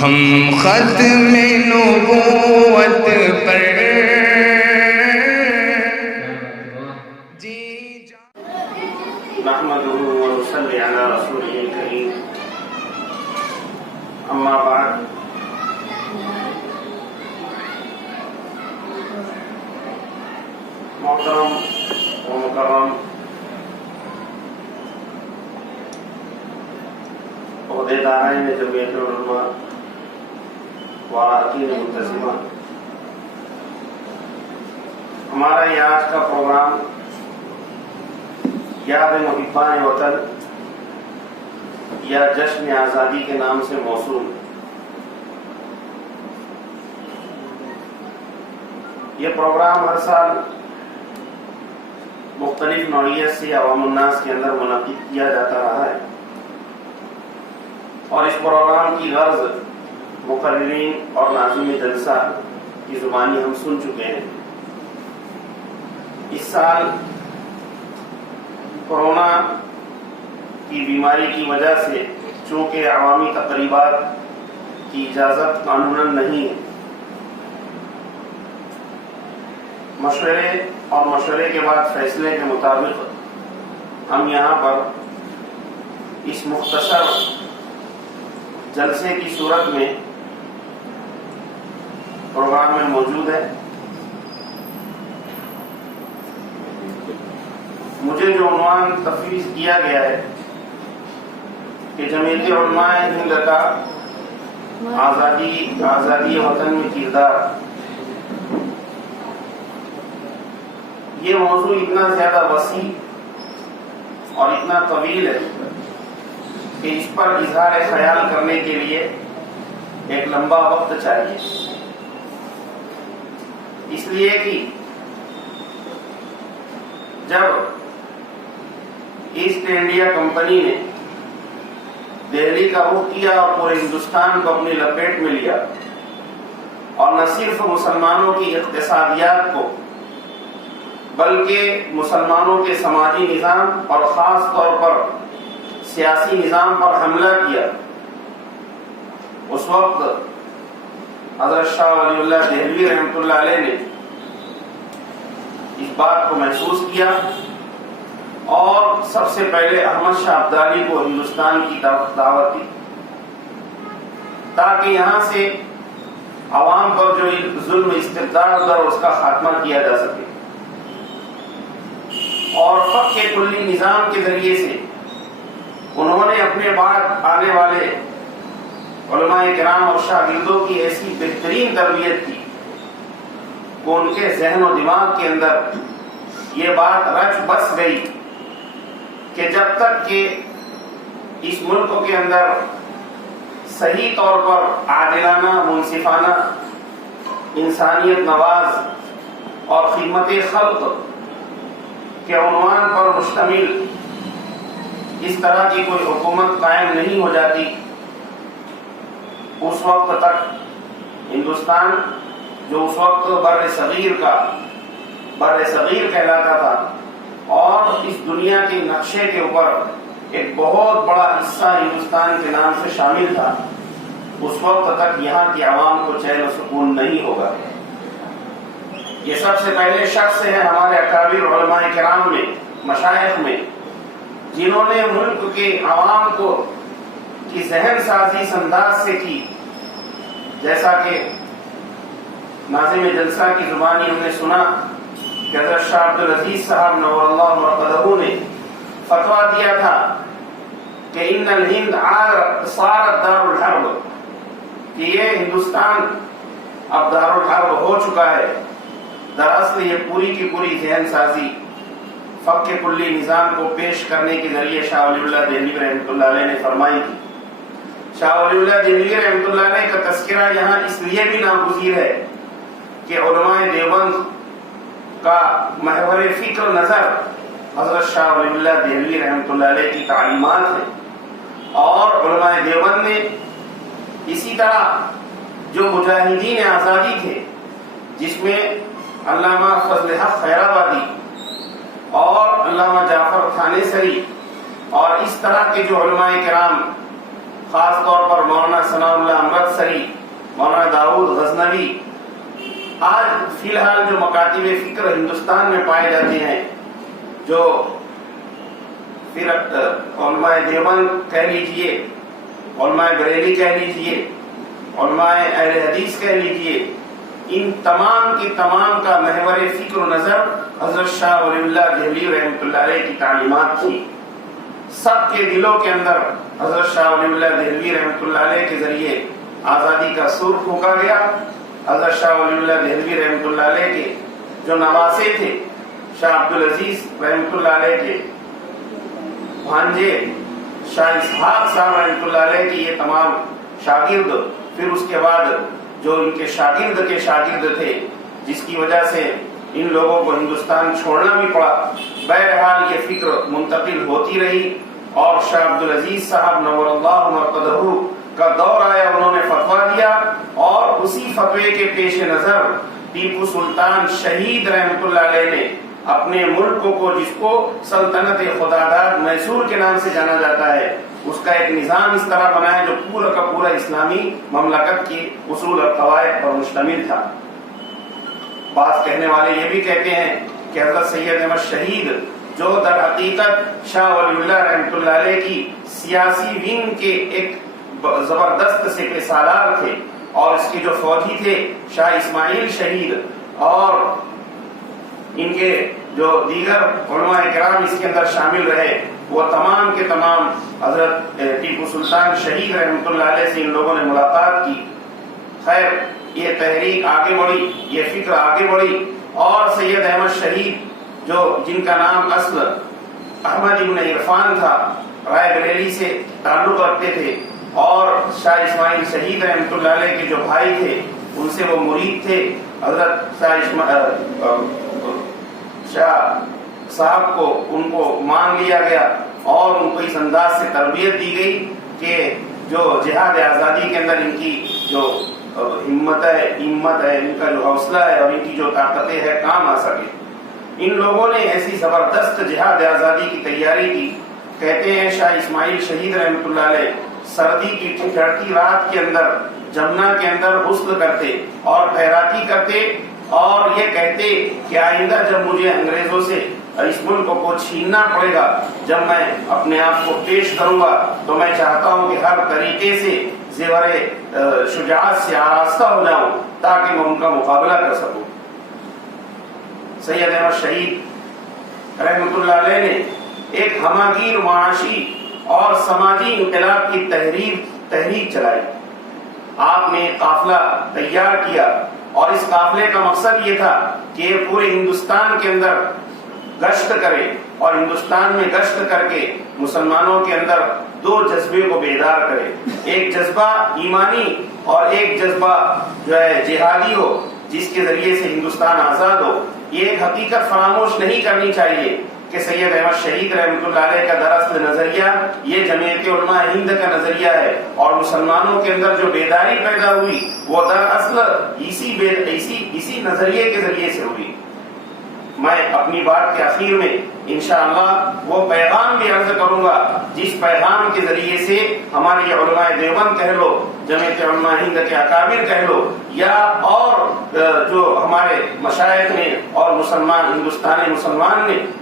ہم ختم نبوت پر نحمده ونصلي على رسوله الكريم اما بعد محترم و مکرم عہدیدارین جمعیت العلماء واراکین منتظمہ، ہمارا یہ آج کا پروگرام یاد محبان وطن یا جشن آزادی کے نام سے موسوم۔ یہ پروگرام ہر سال مختلف نوعیت سے عوام الناس کے اندر منعقد کیا جاتا رہا ہے، اور اس پروگرام کی غرض مقررین اور ناظمین جلسہ کی زبانی ہم سن چکے ہیں۔ اس سال کورونا کی بیماری کی وجہ سے چونکہ عوامی تقریبات کی اجازت قانوناً نہیں ہے، مشورے کے بعد فیصلے کے مطابق ہم یہاں پر اس مختصر جلسے کی صورت میں پروگرام میں موجود ہے۔ مجھے جو عنوان تفویض کیا گیا ہے کہ جمعیت علماء ہند کا آزادی وطن میں کردار، یہ موضوع اتنا زیادہ وسیع اور اتنا طویل ہے کہ اس پر اظہار خیال کرنے کے لیے ایک لمبا وقت چاہیے، اس لیے کہ جب ایسٹ انڈیا کمپنی نے دہلی کا رخ کیا اور پورے ہندوستان کو اپنی لپیٹ میں لیا، اور نہ صرف مسلمانوں کی اقتصادیات کو بلکہ مسلمانوں کے سماجی نظام اور خاص طور پر سیاسی نظام پر حملہ کیا، اس وقت حضرت شاہ ولی اللہ دہلوی رحمۃ اللہ علیہ نے اس بات کو محسوس کیا اور سب سے پہلے احمد شاہ ابدالی کو ہندوستان کی طرف دعوت دی تاکہ یہاں سے عوام پر جو ظلم استبداد اور اس کا خاتمہ کیا جا سکے، اور فقہ کلی نظام کے ذریعے سے انہوں نے اپنے بعد آنے والے علماء کرام اور شاگردوں کی ایسی بہترین تربیت کی کہ ان کے ذہن و دماغ کے اندر یہ بات رچ بس گئی کہ جب تک کہ اس ملک کے اندر صحیح طور پر عادلانہ، منصفانہ، انسانیت نواز اور خدمت خلق کے عنوان پر مشتمل اس طرح کی کوئی حکومت قائم نہیں ہو جاتی، اس وقت تک ہندوستان جو اس وقت بر صغیر کہلاتا تھا اور اس دنیا کے نقشے کے اوپر ایک بہت بڑا حصہ ہندوستان کے نام سے شامل تھا، اس وقت تک یہاں کی عوام کو چین و سکون نہیں ہوگا۔ یہ سب سے پہلے شخص ہیں ہمارے اکابر علماء کرام میں، مشائخ میں، جنہوں نے ملک کے عوام کو کی ذہن سازی اس انداز سے کی، جیسا کہ ناظم جلسہ کی زبانی ہم نے سنا کہ حضرت شاہ عبدالعزیز صاحب نور اللہ مرقدہ نے فتویٰ دیا تھا کہ ان الہند صارت دار الحرب، کہ یہ ہندوستان اب دار الحرب ہو چکا ہے۔ دراصل یہ پوری کی پوری ذہن سازی فقہ کلی نظام کو پیش کرنے کے ذریعے شاہ ولی اللہ دہلوی رحمۃ اللہ علیہ نے فرمائی تھی۔ شاہ ولی اللہ دہلوی رحمۃ اللہ علیہ کا تذکرہ یہاں اس لیے بھی ناگزیر ہے کہ علماء دیوبند کا محور فکر نظر حضرت شاہ ولی اللہ دہلوی رحمۃ اللہ علیہ کی تعلیمات ہیں، اور علماء دیوبند نے اسی طرح جو مجاہدین آزادی تھے، جس میں علامہ فضل حق خیرآبادی اور علامہ جعفر تھانیسری اور اس طرح کے جو علماء کرام، خاص طور پر مولانا ثناء اللہ امرت بصری، مولانا داؤد غزنوی، آج فی الحال جو مکاتب فکر ہندوستان میں پائے جاتے ہیں، جو پھر علماء دیوبند کہہ لیجئے، علماء بریلی کہہ لیجئے، علماء اہل حدیث کہہ لیجئے، ان تمام کی تمام کا محور فکر و نظر حضرت شاہ ولی اللہ دہلوی رحمۃ اللہ علیہ کی تعلیمات تھی۔ سب کے دلوں کے اندر حضرت شاہ ولی اللہ دہلوی رحمۃ اللہ علیہ کے ذریعے آزادی کا سور پھونکا گیا۔ حضرت شاہ ولی اللہ دہلوی رحمۃ اللہ علیہ کے جو نواسے تھے، شاہ عبدالعزیز رحمۃ اللہ علیہ کے بھانجے شاہ اسحاق صاحب رحمۃ اللہ علیہ کے یہ تمام شاگرد، پھر اس کے بعد جو ان کے شاگرد کے شاگرد تھے، جس کی وجہ سے ان لوگوں کو ہندوستان چھوڑنا بھی پڑا۔ بہرحال یہ فکر منتقل ہوتی رہی اور شاہ عبدالعزیز صاحب نور اللہ مرقدہ کا دور آیا، انہوں نے فتویٰ دیا اور اسی فتوے کے پیش نظر ٹیپو سلطان شہید رحمۃ اللہ علیہ نے اپنے ملک کو، جس کو سلطنت خداداد میسور کے نام سے جانا جاتا ہے، اس کا ایک نظام اس طرح بنایا جو پورا کا پورا اسلامی مملکت کی اصول اور قواعد پر مشتمل تھا۔ بعض کہنے والے یہ بھی کہتے ہیں کہ حضرت سید احمد شہید جو در حقیقت شاہ ولی اللہ رحمۃ اللہ علیہ کی سیاسی ونگ کے ایک زبردست سپہ سالار تھے، اور اس کے جو فوجی تھے شاہ اسماعیل شہید اور ان کے جو دیگر علماء کرام اس کے اندر شامل رہے، وہ تمام کے تمام حضرت ٹیپو سلطان شہید رحمۃ اللہ علیہ سے ان لوگوں نے ملاقات کی۔ خیر، یہ تحریک آگے بڑھی، یہ فکر آگے بڑھی، اور سید احمد شہید جو جن کا نام اصل احمد ابن عرفان تھا، رائے بریلی سے تعلق رکھتے تھے، اور شاہ اسماعیل شہید رحمۃ اللہ علیہ کے جو بھائی تھے ان سے وہ مرید تھے۔ حضرت شاہ صاحب کو ان کو مان لیا گیا اور ان کو اس انداز سے تربیت دی گئی کہ جو جہاد آزادی کے اندر ان کی جو ہمت ہے، ان کا جو حوصلہ ہے اور ان کی جو طاقتیں ہے کام آ سکے۔ ان لوگوں نے ایسی زبردست جہاد آزادی کی تیاری کی۔ کہتے ہیں شاہ اسماعیل شہید رحمۃ اللہ علیہ سردی کی چڑھتی رات کے اندر جمنا کے اندر غسل کرتے اور تیراکی کرتے اور یہ کہتے کہ آئندہ جب مجھے انگریزوں سے اس ملک کو چھیننا پڑے گا، جب میں اپنے آپ کو پیش کروں گا، تو میں چاہتا ہوں کہ ہر طریقے سے زیور شجاعت سے آراستہ ہو جاؤں تاکہ میں ان کا مقابلہ کر سکوں۔ سید احمد شہید رحمۃ اللہ علیہ نے ایک ہماگیر معاشی اور سماجی انقلاب کی تحریک چلائی۔ آپ نے ایک قافلہ تیار کیا اور اس قافلے کا مقصد یہ تھا کہ یہ پورے ہندوستان کے اندر گشت کرے اور ہندوستان میں گشت کر کے مسلمانوں کے اندر دو جذبے کو بیدار کرے، ایک جذبہ ایمانی اور ایک جذبہ جو ہے جہادی ہو، جس کے ذریعے سے ہندوستان آزاد ہو۔ یہ ایک حقیقت فراموش نہیں کرنی چاہیے کہ سید احمد شہید رحمۃ اللہ علیہ کا دراصل نظریہ یہ جمعیت علماء ہند کا نظریہ ہے، اور مسلمانوں کے اندر جو بیداری پیدا ہوئی وہ دراصل اسی نظریے کے ذریعے سے ہوئی۔ میں اپنی بات کے اخیر میں انشاءاللہ وہ پیغام بھی عرض کروں گا جس پیغام کے ذریعے سے ہماری علماء دیوبند کہہ لو، جمعیت علماء ہند کے اکابر کہہ لو، یا اور جو ہمارے مشائخ نے اور ہندوستانی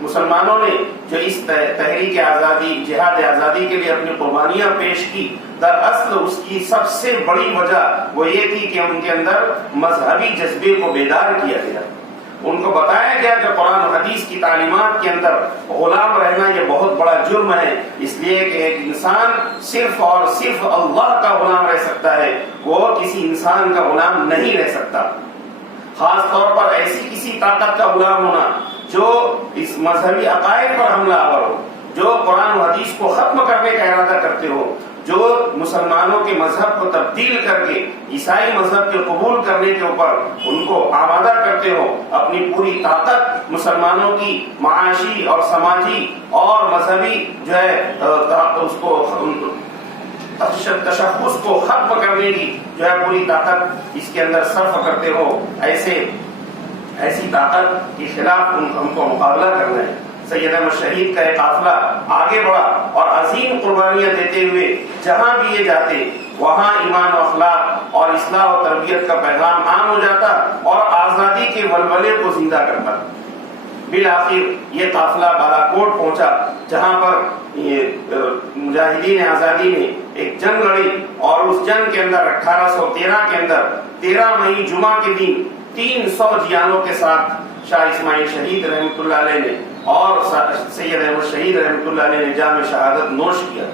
مسلمانوں نے جو اس تحریک آزادی، جہاد آزادی کے لیے اپنی قربانیاں پیش کی، دراصل اس کی سب سے بڑی وجہ وہ یہ تھی کہ ان کے اندر مذہبی جذبے کو بیدار کیا گیا۔ ان کو بتایا گیا کہ قرآن و حدیث کی تعلیمات کے اندر غلام رہنا یہ بہت بڑا جرم ہے، اس لیے کہ ایک انسان صرف اور صرف اللہ کا غلام رہ سکتا ہے، وہ کسی انسان کا غلام نہیں رہ سکتا۔ خاص طور پر ایسی کسی طاقت کا غلام ہونا جو اس مذہبی عقائد پر حملہ آور ہو، جو قرآن و حدیث کو ختم کرنے کا ارادہ کرتے ہو، جو مسلمانوں کے مذہب کو تبدیل کر کے عیسائی مذہب کے قبول کرنے کے اوپر ان کو آمادہ کرتے ہو، اپنی پوری طاقت مسلمانوں کی معاشی اور سماجی اور مذہبی جو ہے اس کو تشخص کو ختم کرنے کی جو ہے پوری طاقت اس کے اندر صرف کرتے ہو، ایسی طاقت کے خلاف ہم کو مقابلہ کرنا ہے۔ سید احمد شہید کا ایک قافلہ آگے بڑھا اور عظیم قربانیاں دیتے ہوئے جہاں بھی یہ جاتے وہاں ایمان و اخلاق اور اصلاح و تربیت کا پیغام عام ہو جاتا اور آزادی کے ولولے کو زندہ کرتا۔ بالآخر یہ قافلہ بالاکوٹ پہنچا جہاں پر مجاہدین آزادی نے ایک جنگ لڑی اور اس جنگ کے اندر 1813 کے اندر 13 مئی جمعہ کے دن 300 جیانوں کے ساتھ شاہ اسماعیل شہید رحمۃ اللہ علیہ نے اور سید احمد شہید رحمۃ اللہ علیہ نے جام شہادت نوش کیا۔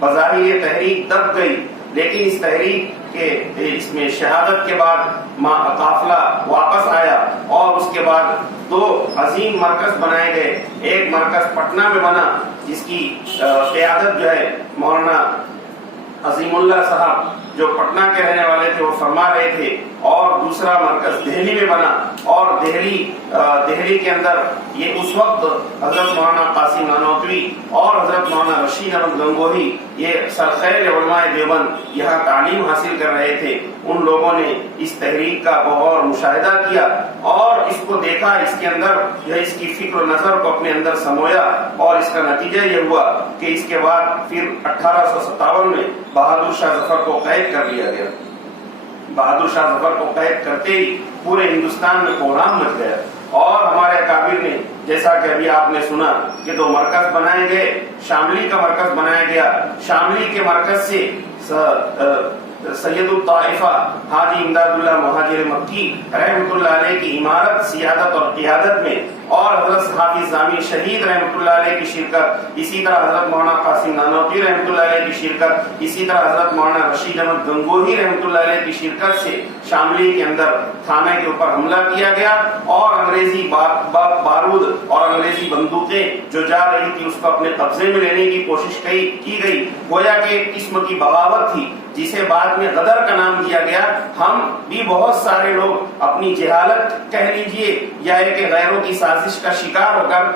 بظاہر یہ تحریک دب گئی، لیکن اس تحریک کے اس میں شہادت کے بعد قافلہ واپس آیا اور اس کے بعد 2 عظیم مرکز بنائے گئے۔ ایک مرکز پٹنہ میں بنا جس کی قیادت جو ہے مولانا عظیم اللہ صاحب جو پٹنہ کے رہنے والے تھے وہ فرما رہے تھے، اور دوسرا مرکز دہلی میں بنا، اور دہلی کے اندر یہ اس وقت حضرت مولانا قاسم نانوتوی اور حضرت مولانا رشید احمد گنگوہی یہ سرخیل علماء دیوبند یہاں تعلیم حاصل کر رہے تھے۔ ان لوگوں نے اس تحریک کا بغور مشاہدہ کیا اور اس کو دیکھا، اس کے اندر جو اس کی فکر و نظر کو اپنے اندر سمویا، اور اس کا نتیجہ یہ ہوا کہ اس کے بعد پھر 1857 میں بہادر شاہ ظفر کو قید کر لیا گیا۔ بہادر شاہ ظفر کو قید کرتے ہی پورے ہندوستان میں کوہرام مچ گیا، اور ہمارے اکابر نے جیسا کہ ابھی آپ نے سنا کہ 2 مرکز بنائے گئے۔ شاملی کا مرکز بنایا گیا، شاملی کے مرکز سے سید الطائفہ حاجی امداد اللہ مہاجر مکی رحمۃ اللہ علیہ کی عمارت، سیادت اور قیادت میں، اور حضرت حافظ ضامی شہید رحمۃ اللہ علیہ کی شرکت، اسی طرح حضرت مولانا قاسم نانوتوی رحمۃ اللہ علیہ کی شرکت، اسی طرح حضرت مولانا رشید احمد گنگوہی رحمۃ اللہ علیہ کی شرکت سے شاملی کے اندر تھانے کے اوپر حملہ کیا گیا، اور انگریزی بارود اور انگریزی بندوقیں جو جا رہی تھی اس کو اپنے قبضے میں لینے کی کوشش کی گئی۔ گویا کہ ایک قسم کی بغاوت تھی جسے بعد میں غدر کا نام دیا گیا۔ ہم بھی بہت سارے لوگ اپنی جہالت کہہ لیجئے یا کہ غیروں کی سازش کا شکار ہو کر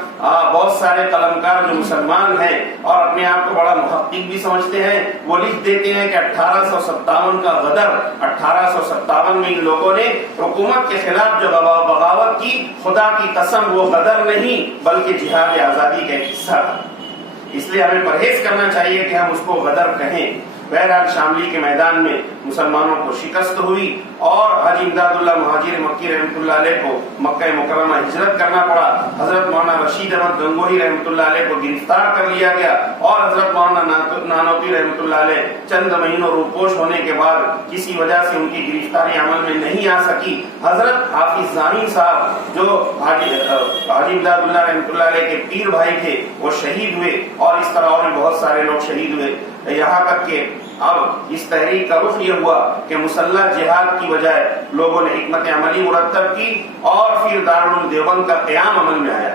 بہت سارے قلمکار جو مسلمان ہیں اور اپنے آپ کو بڑا محقق بھی سمجھتے ہیں، وہ لکھ دیتے ہیں کہ 1857 کا غدر، 1857 میں ان لوگوں نے حکومت کے خلاف جو بغاوت کی، خدا کی قسم وہ غدر نہیں بلکہ جہاد آزادی کا ایک حصہ تھا۔ اس لیے ہمیں پرہیز کرنا چاہیے کہ ہم اس کو غدر کہیں۔ بہرحال شاملی کے میدان میں مسلمانوں کو شکست ہوئی اور حاجی امداد اللہ مہاجر مکی رحمۃ اللہ علیہ کو مکہ مکرمہ ہجرت کرنا پڑا۔ حضرت مولانا رشید احمد گنگوہی رحمۃ اللہ علیہ کو گرفتار کر لیا گیا، اور حضرت مولانا نانوتوی رحمۃ اللہ علیہ چند مہینوں روپوش ہونے کے بعد کسی وجہ سے ان کی گرفتاری عمل میں نہیں آ سکی۔ حضرت حافظ ضامی صاحب جو حاجی امداد اللہ رحمۃ اللہ علیہ کے پیر بھائی تھے وہ شہید ہوئے، اور اس طرح اور بھی بہت سارے لوگ شہید ہوئے، یہاں تک کہ اب اس تحریک کا رخ یہ ہوا کہ مسلح جہاد کی بجائے لوگوں نے حکمت عملی مرتب کی، اور پھر دارالعلوم دیوبند کا قیام عمل میں آیا۔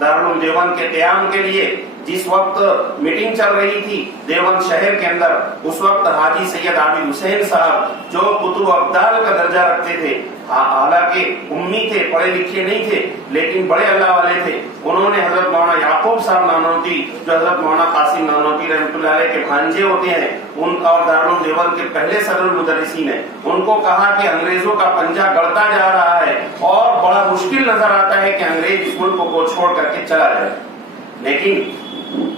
دارالعلوم دیوبند کے قیام کے لیے جس وقت میٹنگ چل رہی تھی دیوبند شہر کے اندر، اس وقت حاجی سید عابد حسین صاحب جو قطب ابدال کا درجہ رکھتے تھے، حالانکہ امی تھے، پڑھے لکھے نہیں تھے لیکن بڑے اللہ والے تھے، انہوں نے حضرت مولانا یعقوب صاحب نانوتوی جو حضرت مولانا قاسم نانوتوی رحمۃ اللہ علیہ کے بھانجے ہوتے ہیں، ان اور دارالعلوم دیوبند کے پہلے صدر المدرسین ہیں، ان کو کہا کہ انگریزوں کا پنجہ گڑتا جا رہا ہے اور بڑا مشکل نظر آتا ہے کہ انگریز اس ملک کو چھوڑ کر کے چلا جائے۔ لیکن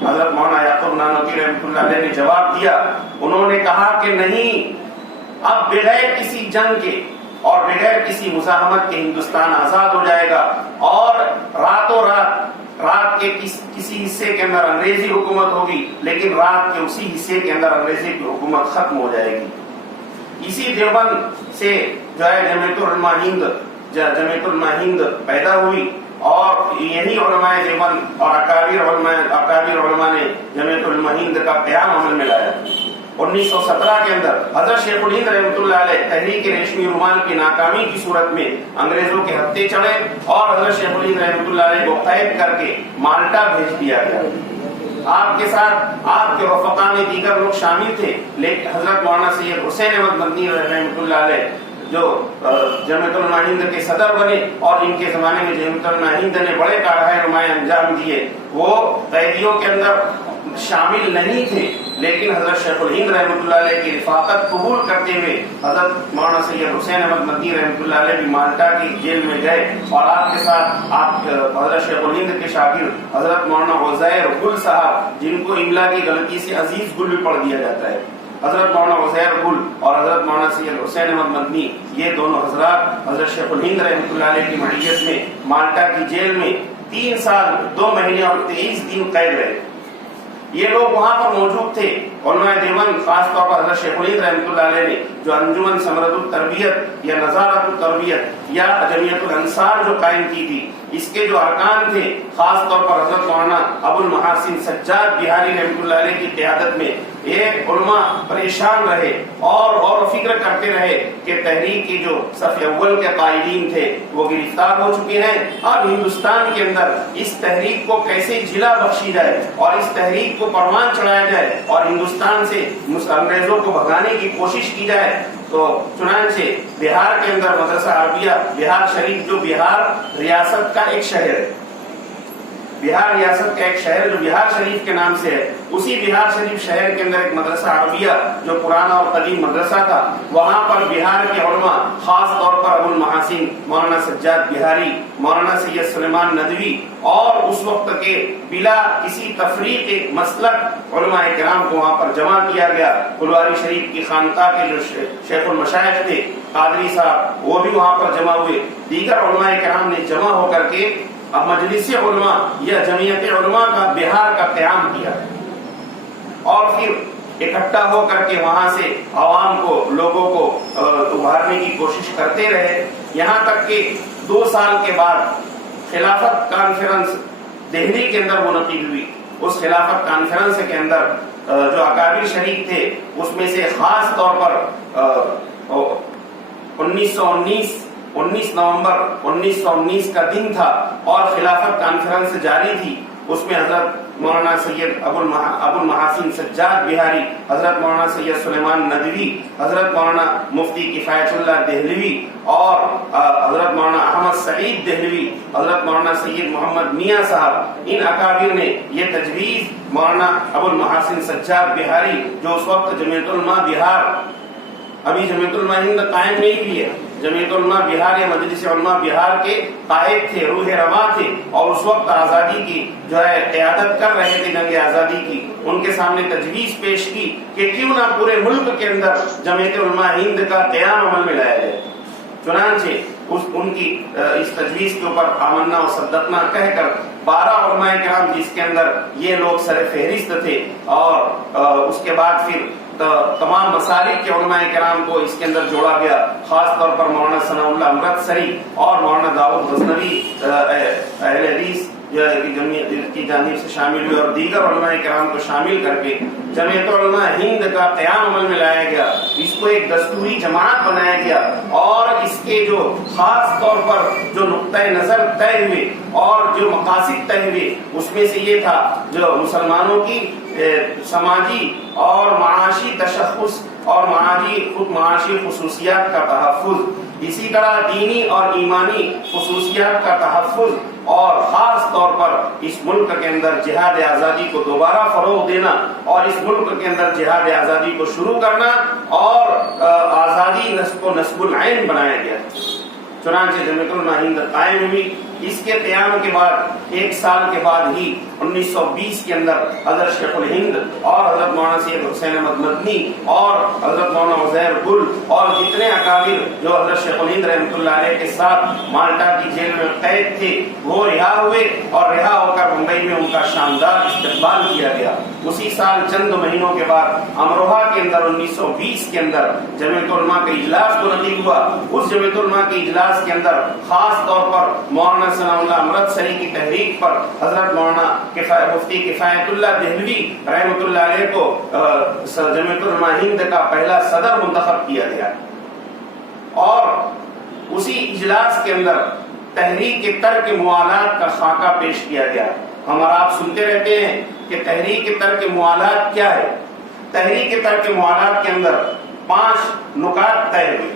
حضرت مولانا یعقوب نانوتوی رحمۃ اللہ علیہ نے جواب دیا، انہوں نے کہا کہ نہیں، اب بغیر کسی جنگ کے اور بغیر کسی مزاحمت کے ہندوستان آزاد ہو جائے گا، اور راتوں رات کے کسی حصے کے اندر انگریزی حکومت ہوگی، لیکن رات کے اسی حصے کے اندر انگریزی کی حکومت ختم ہو جائے گی۔ اسی دیوبند سے جو ہے جمعیت العلماء ہند پیدا ہوئی، اور یہی علماء دیوبند اور اکابر علماء نے جمعیت العلماء ہند کا قیام عمل میں لایا۔ 1917 کے اندر حضرت شیخ الہند رحمۃ اللہ علیہ تحریک ریشمی رومال کی ناکامی کی صورت میں انگریزوں کے ہتھے چڑھے، اور حضرت شیخ الہند رحمۃ اللہ علیہ کو قید کر کے مالٹا بھیج دیا گیا۔ آپ کے ساتھ آپ کے رفقا میں دیگر لوگ شامل تھے، لیکن حضرت مولانا سید حسین احمد مدنی رحمۃ اللہ علیہ جو جمعیت العلماء ہند کے صدر بنے، اور ان کے زمانے میں جمعیت العلماء ہند نے بڑے کارہائے نمایاں انجام دیے، وہ قیدیوں کے اندر شامل نہیں تھے، لیکن حضرت شیخ الہند رحمۃ اللہ علیہ کی رفاقت قبول کرتے ہوئے حضرت مولانا سید حسین احمد مدنی رحمۃ اللہ علیہ بھی مالٹا کی جیل میں گئے، اور آپ کے ساتھ آپ حضرت شیخ الہند کے شاگرد حضرت مولانا عزیر گل صاحب، جن کو املا کی غلطی سے عزیز گل بھی پڑھ دیا جاتا ہے، حضرت مولانا عزیر گل اور حضرت مولانا سید حسین احمد مدنی، یہ دونوں حضرات حضرت شیخ الہند رحمۃ اللہ علیہ کی معیت میں مالٹا کی جیل میں 3 سال 2 مہینے اور 23 دن قید رہے۔ یہ لوگ وہاں پر موجود تھے۔ علماء دیوبند خاص طور پر حضرت شیخ الہند رحمۃ اللہ علیہ نے جو انجمن ثمرۃ التربیت یا نظارت التربیت یا جمعیت الانصار جو قائم کی تھی، اس کے جو ارکان تھے، خاص طور پر حضرت مولانا ابو المحاسن سجاد بہاری رحمۃ اللہ علیہ کی قیادت میں ایک علماء پریشان رہے اور فکر کرتے رہے کہ تحریک کے جو صف اول کے قائدین تھے وہ گرفتار ہو چکے ہیں، اب ہندوستان کے اندر اس تحریک کو کیسے جلا بخشی جائے اور اس تحریک کو پروان چڑھایا جائے اور ہندوستان سے انگریزوں کو بھگانے کی کوشش کی جائے۔ تو چنانچہ بہار کے اندر مدرسہ عربیہ بہار شریف، جو بہار ریاست کا ایک شہر ہے، بہار ریاست کا ایک شہر جو بہار شریف کے نام سے ہے، اسی بہار شریف شہر کے اندر ایک مدرسہ عربیہ جو پرانا اور قدیم مدرسہ تھا، وہاں پر بہار کے علماء خاص طور پر ابو المحاسن مولانا سجاد بہاری، مولانا سید سلیمان ندوی اور اس وقت کے بلا کسی تفریق مسلک علماء کرام کو وہاں پر جمع کیا گیا۔ پھلواری شریف کی خانقاہ کے جو شیخ المشائخ تھے قادری صاحب، وہ بھی وہاں پر جمع ہوئے۔ دیگر علماء کرام نے جمع ہو کر کے اب مجلس علماء یا جمعیت علماء کا بہار کا قیام کیا اور پھر اکٹھا ہو کر کے وہاں سے عوام کو، لوگوں کو ابھارنے کی کوشش کرتے رہے، یہاں تک کہ 2 سال کے بعد خلافت کانفرنس دہلی کے اندر منعقد ہوئی۔ اس خلافت کانفرنس کے اندر جو اکابر شریک تھے، اس میں سے خاص طور پر 19 نومبر 1919 کا دن تھا اور خلافت کانفرنس جاری تھی۔ اس میں حضرت مولانا سید ابو المحاسن سجاد بہاری، حضرت مولانا سید سلیمان ندوی، حضرت مولانا مفتی کفایت اللہ دہلوی اور حضرت مولانا احمد سعید دہلوی، حضرت مولانا سید محمد میاں صاحب، ان اکابر نے یہ تجویز مولانا ابو المحاسن سجاد بہاری، جو اس وقت جمعیت علماء بہار، ابھی جمعیت علماء ہند قائم نہیں ہوئی ہے، جمعیت علماء بہار یا مجلس علماء بہار کے قائد تھے، روح رواں تھے اور اس وقت آزادی کی جو ہے قیادت کر رہے تھے، جنگ آزادی کی، ان کے سامنے تجویز پیش کی کہ کیوں نہ پورے ملک کے اندر جمعیت علماء ہند کا قیام عمل میں لایا جائے۔ چنانچہ ان کی اس تجویز کے اوپر آمنا و صدقنا کہہ کر 12 علماء کرام، جس کے اندر یہ لوگ سر فہرست تھے، اور اس کے بعد پھر تمام مسالک کے علماء کرام کو اس کے اندر جوڑا گیا، خاص طور پر مولانا ثناء اللہ امرتسری اور مولانا داؤد غزنوی اہل حدیث کی جانب سے شامل ہوئے اور دیگر علماء کرام کو شامل کر کے جمعیت علماء ہند کا قیام عمل میں لایا گیا۔ اس کو ایک دستوری جماعت بنایا گیا اور اس کے جو خاص طور پر جو نقطۂ نظر طے ہوئے اور جو مقاصد طے ہوئے، اس میں سے یہ تھا جو مسلمانوں کی سماجی اور معاشی تشخص اور معاشی خصوصیات کا تحفظ، اسی طرح دینی اور ایمانی خصوصیات کا تحفظ اور خاص طور پر اس ملک کے اندر جہاد آزادی کو دوبارہ فروغ دینا اور اس ملک کے اندر جہاد آزادی کو شروع کرنا اور آزادی کو نصب العین بنایا گیا۔ چنانچہ جمعیت علماء ہند قائم ہوئی۔ اس کے قیام کے بعد 1 سال کے بعد ہی 1920 کے اندر حضرت شیخ الہند اور حضرت مولانا سید حسین احمد مدنی اور حضرت مولانا عزیر گل اور جتنے اکابر جو حضرت شیخ الہند رحمۃ اللہ علیہ کے ساتھ مالٹا کی جیل میں قید تھے، وہ رہا ہوئے اور رہا ہو کر ممبئی میں ان کا شاندار استقبال کیا گیا۔ اسی سال چند مہینوں کے بعد امروہہ کے اندر 1920 کے اندر جمعیت علماء کا اجلاس منعقد ہوا۔ اس جمعیت علماء کے اجلاس کے اندر خاص طور پر مولانا ثناء اللہ امرتسری کی تحریک پر حضرت مولانا مفتی کفایت اللہ دہلوی رحمۃ اللہ علیہ کو جمعیت علماء ہند کا پہلا صدر منتخب کیا گیا اور اسی اجلاس کے اندر تحریک ترک موالات کا خاکہ پیش کیا گیا۔ ہم اور آپ سنتے رہتے ہیں کہ تحریک ترک موالات کیا ہے۔ تحریک ترک موالات کے اندر 5 نکات طے ہوئے۔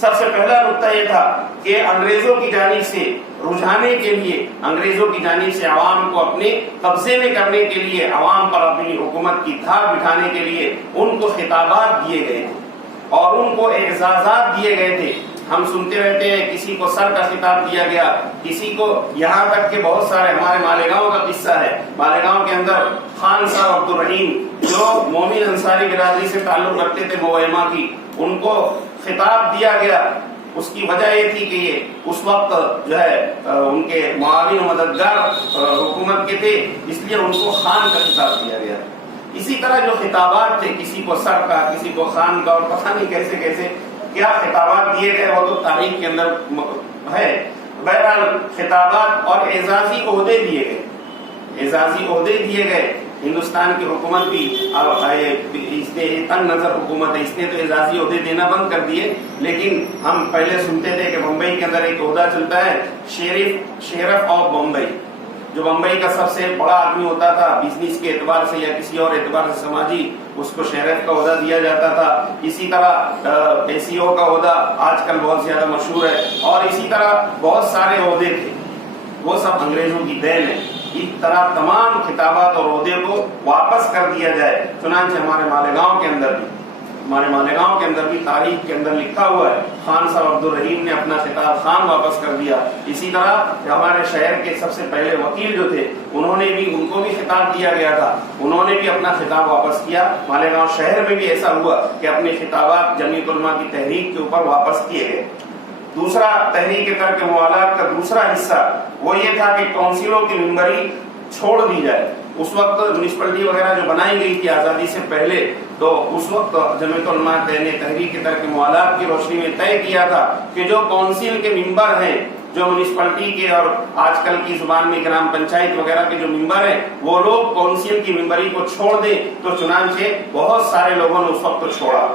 سب سے پہلا نقطہ یہ تھا کہ انگریزوں کی جانب سے رجھانے کے لیے، انگریزوں کی جانب سے عوام کو اپنے قبضے میں کرنے کے لیے، عوام پر اپنی حکومت کی دھار بٹھانے کے لیے ان کو خطابات دیے گئے تھے اور ان کو اعزازات دیے گئے تھے۔ ہم سنتے رہتے ہیں کسی کو سر کا خطاب دیا گیا، کسی کو، یہاں تک کہ بہت سارے ہمارے مالیگاؤں کا قصہ ہے، مالیگاؤں کے اندر خان صاحب عبدالرحیم جو مومن انصاری برادری سے تعلق رکھتے تھے موئمہ کی، ان کو خطاب دیا گیا۔ اس کی وجہ یہ تھی کہ یہ اس وقت جو ہے ان کے معاون و مددگار حکومت کے تھے، اس لیے ان کو خان کا خطاب دیا گیا۔ اسی طرح جو خطابات تھے، کسی کو سر کا، کسی کو خان کا، اور پتہ نہیں کیسے کیسے کیا خطابات دیے گئے، وہ تو تاریخ کے اندر ہے۔ بہرحال خطابات اور اعزازی عہدے دیے گئے، اعزازی عہدے دیے گئے۔ ہندوستان کی حکومت بھی اس نے تنگ نظر حکومت ہے، اس نے تو اعزازی عہدے دینا بند کر دیے، لیکن ہم پہلے سنتے تھے کہ بمبئی کے اندر ایک عہدہ چلتا ہے شیرف آف بمبئی، جو بمبئی کا سب سے بڑا آدمی ہوتا تھا بزنس کے اعتبار سے یا کسی اور اعتبار سے سماجی، اس کو شیرف کا عہدہ دیا جاتا تھا۔ اسی طرح ACO کا عہدہ آج کل بہت زیادہ مشہور ہے، اور اسی طرح بہت سارے عہدے تھے، وہ سب انگریزوں کی دین ہے۔ اس طرح تمام خطابات اور عہدے کو واپس کر دیا جائے۔ چنانچہ ہمارے مالیگاؤں کے اندر بھی تاریخ کے اندر لکھا ہوا ہے، خان صاحب عبدالرحیم نے اپنا خطاب خان واپس کر دیا۔ اسی طرح ہمارے شہر کے سب سے پہلے وکیل جو تھے، ان کو بھی خطاب دیا گیا تھا، انہوں نے بھی اپنا خطاب واپس کیا۔ مالیگاؤں شہر میں بھی ایسا ہوا کہ اپنے خطابات جمعیت علماء کی تحریک کے اوپر واپس کیے گئے۔ دوسرا تحریک ترک موالات کا دوسرا حصہ وہ یہ تھا کہ کونسلوں کی ممبری چھوڑ دی جائے۔ اس وقت میونسپلٹی وغیرہ جو بنائی گئی تھی آزادی سے پہلے، تو اس وقت جمعیت علماء نے تحریک ترک موالات کی روشنی میں طے کیا تھا کہ جو کونسل کے ممبر ہیں، جو میونسپلٹی کے اور آج کل کی زبان میں گرام پنچایت وغیرہ کے جو ممبر ہیں، وہ لوگ کونسل کی ممبری کو چھوڑ دیں۔ تو چنانچہ بہت سارے لوگوں نے اس وقت چھوڑا،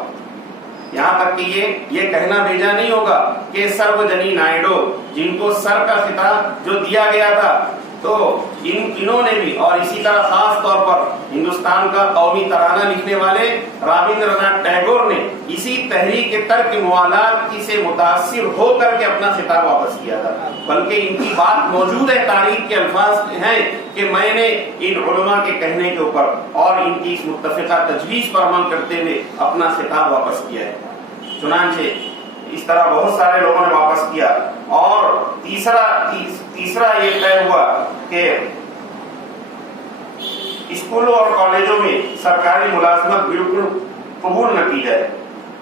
یہاں تک کہ یہ کہنا بھیجا نہیں ہوگا کہ سروجنی نائیڈو، جن کو سر کا خطاب جو دیا گیا تھا، تو انہوں نے بھی، اور اسی طرح خاص طور پر ہندوستان کا قومی ترانہ لکھنے والے رابندر ناتھ ٹیگور نے اسی تحریک ترک موالات سے متاثر ہو کر کے اپنا خطاب واپس کیا تھا۔ بلکہ ان کی بات موجود ہے، تاریخ کے الفاظ ہیں کہ میں نے ان علماء کے کہنے کے اوپر اور ان کی اس متفقہ تجویز پر عمل کرتے ہوئے اپنا خطاب واپس کیا ہے۔ چنانچہ اس طرح بہت سارے لوگوں نے واپس کیا۔ اور تیسرا یہ طے ہوا کہ اسکولوں اور کالجوں میں سرکاری ملازمت بالکل قبول نہ کی جائے،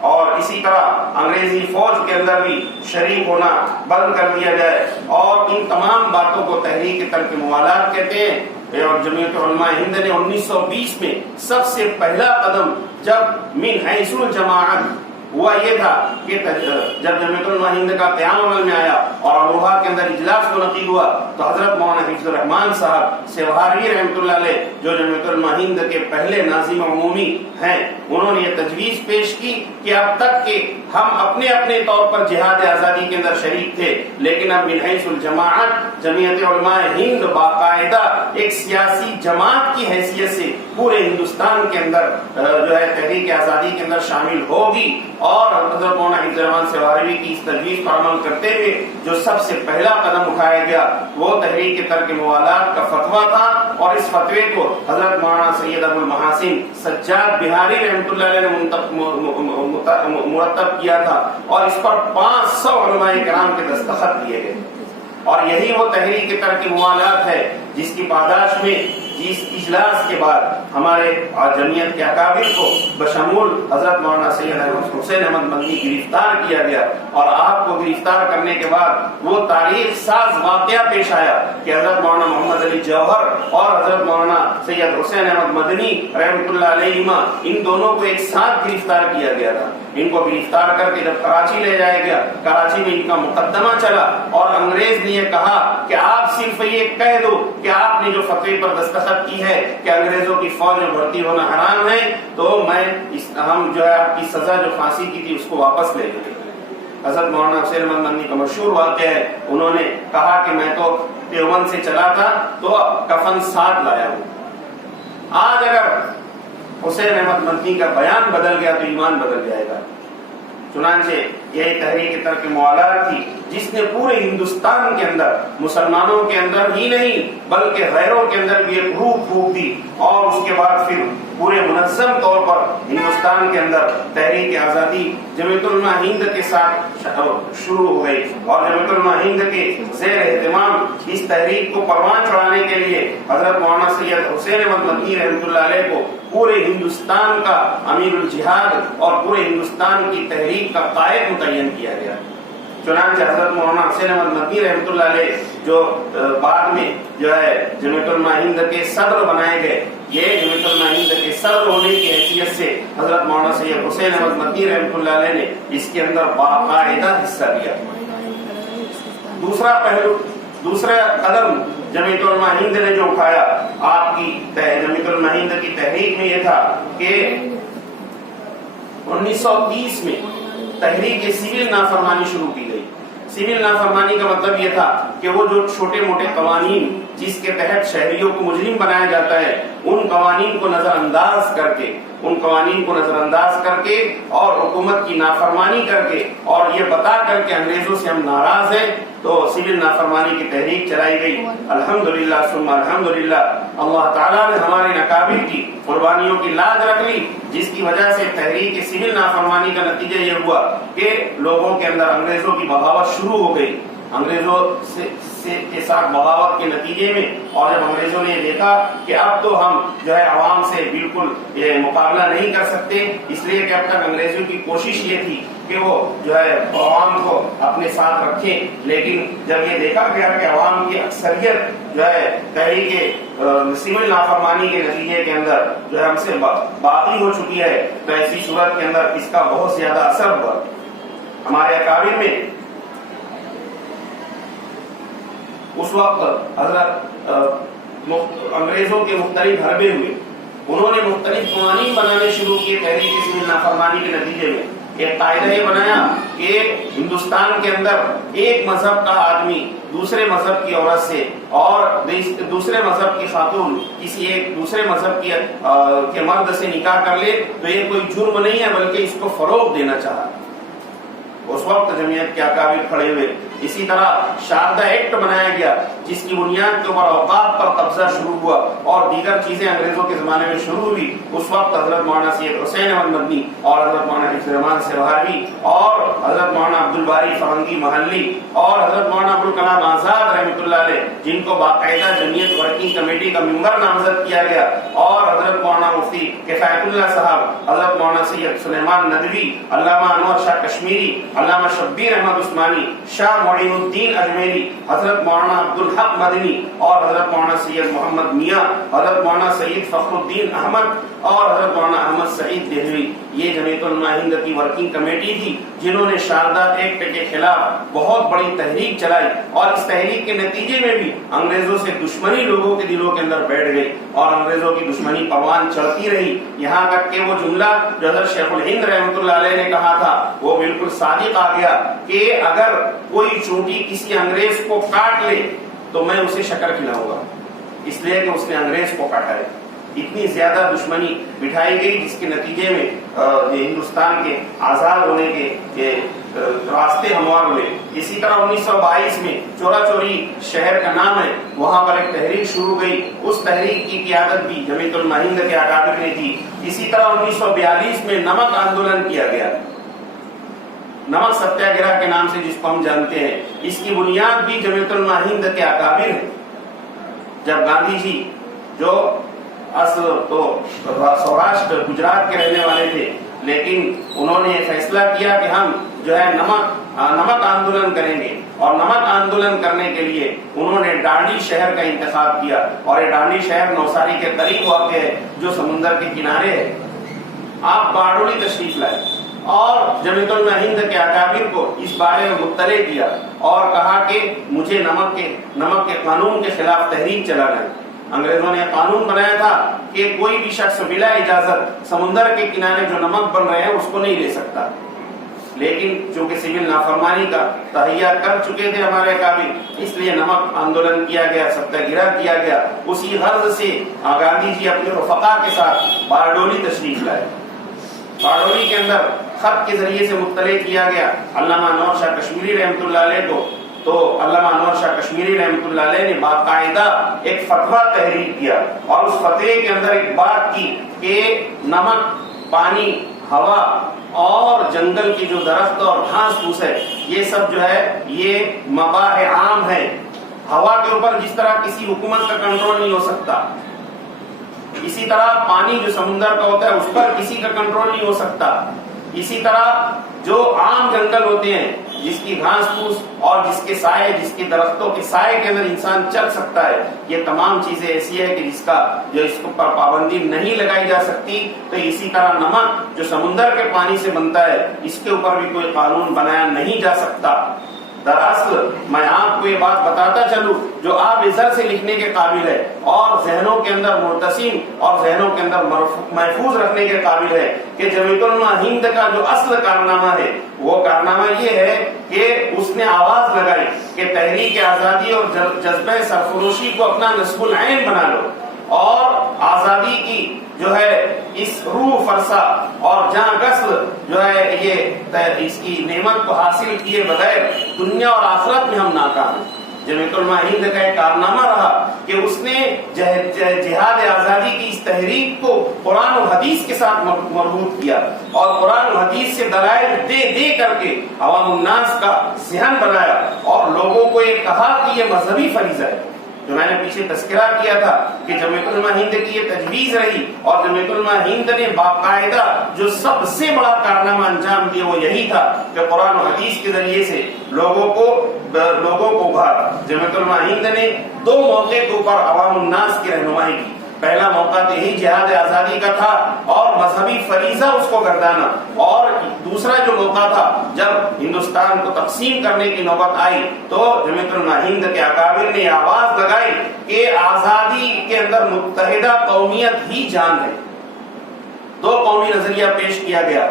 اور اسی طرح انگریزی فوج کے اندر بھی شریک ہونا بند کر دیا جائے۔ اور ان تمام باتوں کو تحریک ترک موالات کہتے ہیں۔ اور جمعیت علماء ہند نے 1920 میں سب سے پہلا قدم جب من حیث الجماعت ہوا یہ تھا کہ جب جمعیت علماء ہند کا قیام عمل میں آیا اور امروہہ کے اندر اجلاس منعقد ہوا، تو حضرت مولانا حفظ الرحمان صاحب سیوہاروی رحمۃ اللہ علیہ، جو جمعیت علماء ہند کے پہلے ناظم عمومی ہیں، انہوں نے یہ تجویز پیش کی کہ اب تک کہ ہم اپنے اپنے طور پر جہاد آزادی کے اندر شریک تھے، لیکن اب من حیث الجماعت جمعیت علماء ہند باقاعدہ ایک سیاسی جماعت کی حیثیت سے پورے ہندوستان کے اندر جو ہے تحریک آزادی کے اندر شامل ہوگی۔ اور حضرت مولانا حفظ الرحمان سیوہاروی کی اس تجویز پر عمل کرتے ہوئے جو سب سے پہلا قدم اٹھایا گیا وہ تحریک ترک موالات کا فتویٰ تھا، اور اس فتوے کو حضرت مولانا سید ابو المحاسن سجاد بہاری رحمۃ اللہ علیہ نے مرتب کیا تھا، اور اس پر 500 علماء کرام کے دستخط دیے گئے۔ اور یہی وہ تحریک ترک موالات ہے جس کی پاداش میں اس اجلاس کے بعد ہمارے جمعیت کے اکابر کو بشمول حضرت مولانا سید حسین احمد مدنی گرفتار کیا گیا، اور آپ کو گرفتار کرنے کے بعد وہ تاریخ ساز واقعہ پیش آیا کہ حضرت مولانا محمد علی جوہر اور حضرت مولانا سید حسین احمد مدنی رحمۃ اللہ علیہما، ان دونوں کو ایک ساتھ گرفتار کیا گیا تھا۔ ان کو گرفتار کر کے جب کراچی لے جایا گیا، کراچی میں ان کا مقدمہ چلا، اور انگریز نے یہ کہا کہ آپ صرف یہ کہہ دو کہ آپ نے جو فتوے پر دستخط کی ہے کہ انگریزوں کی فوج میں بھرتی ہونا حرام ہے، تو ہم جو ہے آپ کی سزا جو پھانسی کی تھی اس کو واپس لے لیں۔ حضرت مولانا حسین احمد مدنی کا مشہور واقعہ ہے، انہوں نے کہا کہ میں تو دیوبند سے چلا تھا تو کفن ساتھ لایا ہوں۔ آج اگر حسین احمد مدنی کا بیان بدل گیا تو ایمان بدل جائے گا۔ چنانچہ یہی تحریک ترک موالات تھی جس نے پورے ہندوستان کے اندر مسلمانوں کے اندر ہی نہیں بلکہ غیروں کے اندر بھی ایک روح پھونک دی، اور اس کے بعد پھر پورے منظم طور پر ہندوستان کے اندر تحریک آزادی جمعیت علماء ہند کے ساتھ شروع ہو گئی، اور جمعیت علماء ہند کے زیر اہتمام اس تحریک کو پروان چڑھانے کے لیے حضرت مولانا سید حسین احمد مدنی رحمۃ اللہ علیہ کو پورے ہندوستان کا امیر الجہاد اور پورے ہندوستان کی تحریک کا قائد متعین کیا گیا۔ چنانچہ حضرت مولانا حسین احمد مدنی رحمۃ اللہ علیہ جو بعد میں جو ہے جمعیت علماء ہند کے صدر بنائے گئے، یہ جمعیت علماء ہند کے صدر ہونے کی حیثیت سے حضرت مولانا سید حسین احمد مدنی رحمۃ اللہ علیہ نے اس کے اندر باقاعدہ حصہ لیا۔ دوسرا پہلو، دوسرا قدم جمعیت علماء ہند نے جو اٹھایا آپ کی جمعیت علماء ہند کی تحریک میں یہ تھا کہ 1930 میں تحریک سول نافرمانی شروع کی گئی۔ سول نافرمانی کا مطلب یہ تھا کہ وہ جو چھوٹے موٹے قوانین جس کے تحت شہریوں کو مجرم بنایا جاتا ہے، ان قوانین کو نظر انداز کر کے اور حکومت کی نافرمانی کر کے اور یہ بتا کر کے انگریزوں سے ہم ناراض ہیں، تو سول نافرمانی کی تحریک چلائی گئی۔ الحمدللہ ثم الحمدللہ، اللہ تعالیٰ نے ہمارے اکابر کی قربانیوں کی لاج رکھ لی، جس کی وجہ سے تحریک سول نافرمانی کا نتیجہ یہ ہوا کہ لوگوں کے اندر انگریزوں کی بغاوت شروع ہو گئی۔ انگریزوں کے ساتھ بغاوت کے نتیجے میں، اور جب انگریزوں نے دیکھا کہ اب تو ہم جو ہے عوام سے بالکل مقابلہ نہیں کر سکتے، اس لیے کہ اب تک انگریزوں کی کوشش یہ تھی کہ وہ جو ہے عوام کو اپنے ساتھ رکھیں، لیکن جب یہ دیکھا گیا کہ عوام کی اکثریت جو ہے تحریک سول نافرمانی کے نتیجے کے اندر جو ہے ہم سے باقی ہو چکی ہے، تو ایسی صورت کے اندر اس کا بہت زیادہ اثر ہوا۔ ہمارے اکابر میں اس وقت حضرت انگریزوں کے مختلف حربے ہوئے، انہوں نے مختلف قوانین بنانے شروع کیے تحریک سول نافرمانی کے نتیجے میں۔ ایک قاعدہ یہ بنایا کہ ہندوستان کے اندر ایک مذہب کا آدمی دوسرے مذہب کی عورت سے اور دوسرے مذہب کی خاتون کسی ایک دوسرے مذہب کے مرد سے نکاح کر لے تو یہ کوئی جرم نہیں ہے، بلکہ اس کو فروغ دینا چاہا۔ اس وقت جمعیت کے اکابر کھڑے ہوئے۔ اسی طرح شاردا ایکٹ بنایا گیا، جس کی بنیاد کے اوپر اوقاف پر قبضہ شروع ہوا اور دیگر چیزیں انگریزوں کے زمانے میں شروع ہوئی۔ اس وقت حضرت مولانا سید حسین احمد مدنی اور حضرت مولانا حفظ الرحمان سہاروی اور حضرت مولانا عبدالباری فرنگی محلی اور حضرت مولانا ابوالکلام آزاد رحمۃ اللہ علیہ، جن کو باقاعدہ جمعیت ورکنگ کمیٹی کا ممبر نامزد کیا گیا، اور حضرت مولانا مفتی کفایت اللہ صاحب، حضرت مولانا سید سلیمان ندوی، علامہ انور شاہ کشمیری، علامہ شبیر احمد عثمانی، شاہ معین الدین اجمیری، حضرت مولانا عبدالحق مدنی اور حضرت مولانا سید محمد میاں، حضرت مولانا سید فخر الدین احمد اور حضرت مولانا احمد سعید دہلوی، یہ جمعیت علماء ہند کی ورکنگ کمیٹی تھی جنہوں نے شاردا ایکٹ کے خلاف بہت بڑی تحریک چلائی، اور اس تحریک کے نتیجے میں بھی انگریزوں سے دشمنی لوگوں کے دلوں کے اندر بیٹھ گئی اور انگریزوں کی دشمنی پروان چڑھتی رہی، یہاں تک کہ وہ جملہ جو حضرت شیخ الہند رحمۃ اللہ علیہ نے کہا تھا وہ بالکل صادق آ گیا کہ اگر کوئی چونٹی کسی انگریز کو کاٹ لے تو میں اسے شکر کھلاؤں گا، اس لیے کہ اس نے انگریز کو کاٹا ہے۔ اتنی زیادہ دشمنی بٹھائی گئی، جس کے نتیجے میں ہندوستان کے آزاد ہونے کے راستے ہموار ہوئے۔ اسی طرح 1922 میں چورا چوری شہر کا نام ہے، وہاں پر ایک تحریک شروع گئی، اس تحریک کی قیادت بھی جمعیت علماء ہند کے اکابر نے کی۔ اسی طرح 1942 میں نمک آندولن کیا گیا، نمک ستیہ گرہ کے نام سے جس کو ہم جانتے ہیں، اس کی بنیاد بھی جمعیت علماء ہند کے اکابر ہیں۔ جب گاندھی جی جو اصل تو سوراشٹر گجرات کے رہنے والے تھے، لیکن انہوں نے فیصلہ کیا کہ ہم جو ہے نمک آندولن کریں گے، اور نمک آندولن کرنے کے لیے انہوں نے ڈانڈی شہر کا انتخاب کیا، اور یہ ڈانڈی شہر نوساری کے قریب واقع ہے جو سمندر کے کنارے ہے۔ آپ باڈولی تشریف لائے اور جمعیت علماء ہند کے اکابر کو اس بارے میں مطلع کیا اور کہا کہ مجھے نمک کے قانون کے خلاف تحریک چلانا ہے۔ انگریزوں نے قانون بنایا تھا کہ کوئی بھی شخص بلا اجازت سمندر کے کنارے جو نمک بن رہے ہیں اس کو نہیں لے سکتا، لیکن چونکہ سول نافرمانی کا تہیہ کر چکے تھے ہمارے اکابر، اس لیے نمک آندولن کیا گیا، ستیہ گرہ کیا گیا۔ اسی غرض سے گاندھی جی اپنے رفقا کے ساتھ باردولی تشریف لائے۔ باڑوی کے اندر خط کے ذریعے سے مطلع کیا گیا علامہ انور شاہ کشمیری رحمۃ اللہ علیہ کو، تو علامہ انور شاہ کشمیری رحمۃ اللہ علیہ نے باقاعدہ ایک فتویٰ تحریر کیا اور اس فتوے کے اندر ایک بات کی کہ نمک، پانی، ہوا اور جنگل کی جو درخت اور گھاس پھوس ہے یہ سب جو ہے یہ مباح عام ہے۔ ہوا کے اوپر جس طرح کسی حکومت کا کنٹرول نہیں ہو سکتا، اسی طرح پانی جو سمندر کا ہوتا ہے اس پر کسی کا کنٹرول نہیں ہو سکتا، اسی طرح جو عام جنگل ہوتے ہیں جس کی گھاس پھوس اور جس کے سائے، جس کے درختوں کے سائے کے اندر انسان چل سکتا ہے، یہ تمام چیزیں ایسی ہے کہ جس کا جو اس پر پابندی نہیں لگائی جا سکتی۔ تو اسی طرح نمک جو سمندر کے پانی سے بنتا ہے اس کے اوپر بھی کوئی قانون بنایا نہیں جا سکتا۔ دراصل میں آپ کو یہ بات بتاتا چلوں جو آپ ازر سے لکھنے کے قابل ہے اور ذہنوں کے اندر مرتسم اور ذہنوں کے اندر محفوظ رکھنے کے قابل ہے کہ جمعیت علماء ہند کا جو اصل کارنامہ ہے وہ کارنامہ یہ ہے کہ اس نے آواز لگائی کہ تحریک آزادی اور جذبہ سرفروشی کو اپنا نصب العین بنا لو، اور آزادی کی جو ہے اس روح فرسا اور جاں گسل جو ہے یہ اس کی نعمت کو حاصل کیے بغیر دنیا اور آخرت میں ہم ناکام ہیں۔ جمعیت علماء ہند کا ایک کارنامہ رہا کہ اس نے جہاد آزادی کی اس تحریک کو قرآن و حدیث کے ساتھ مربوط کیا اور قرآن و حدیث سے دلائل دے دے کر کے عوام الناس کا ذہن بنایا اور لوگوں کو یہ کہا کہ یہ مذہبی فریضہ ہے۔ جو میں نے پیچھے تذکرہ کیا تھا کہ جمعیت علماء ہند کی یہ تجویز رہی اور جمعیت علماء ہند نے باقاعدہ جو سب سے بڑا کارنامہ انجام دیا وہ یہی تھا کہ قرآن و حدیث کے ذریعے سے لوگوں کو ابھارا۔ جمعیت علماء ہند نے 2 موقع کے اوپر عوام الناس کی رہنمائی کی۔ پہلا موقع تو یہی جہاد آزادی کا تھا اور مذہبی فریضہ اس کو گردانا، اور دوسرا جو موقع تھا جب ہندوستان کو تقسیم کرنے کی نوبت آئی تو جمعیت علماء ہند کے اکابر نے آواز لگائی کہ آزادی کے اندر متحدہ قومیت ہی جان ہے۔ 2 قومی نظریہ پیش کیا گیا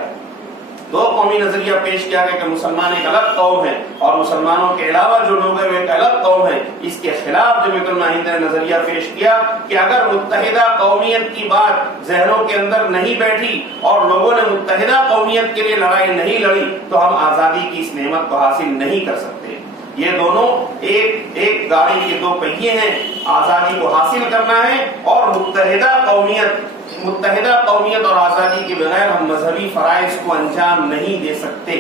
کہ مسلمان ایک الگ قوم ہے اور مسلمانوں کے علاوہ جو لوگ ہیں وہ ایک الگ قوم ہے۔ اس کے خلاف جمعیت علماء ہند نے نظریہ پیش کیا کہ اگر متحدہ قومیت کی بات ذہنوں کے اندر نہیں بیٹھی اور لوگوں نے متحدہ قومیت کے لیے لڑائی نہیں لڑی تو ہم آزادی کی اس نعمت کو حاصل نہیں کر سکتے۔ یہ دونوں ایک گاڑی کے 2 پہیے ہیں، آزادی کو حاصل کرنا ہے اور متحدہ قومیت اور آزادی کے بغیر ہم مذہبی فرائض کو انجام نہیں دے سکتے۔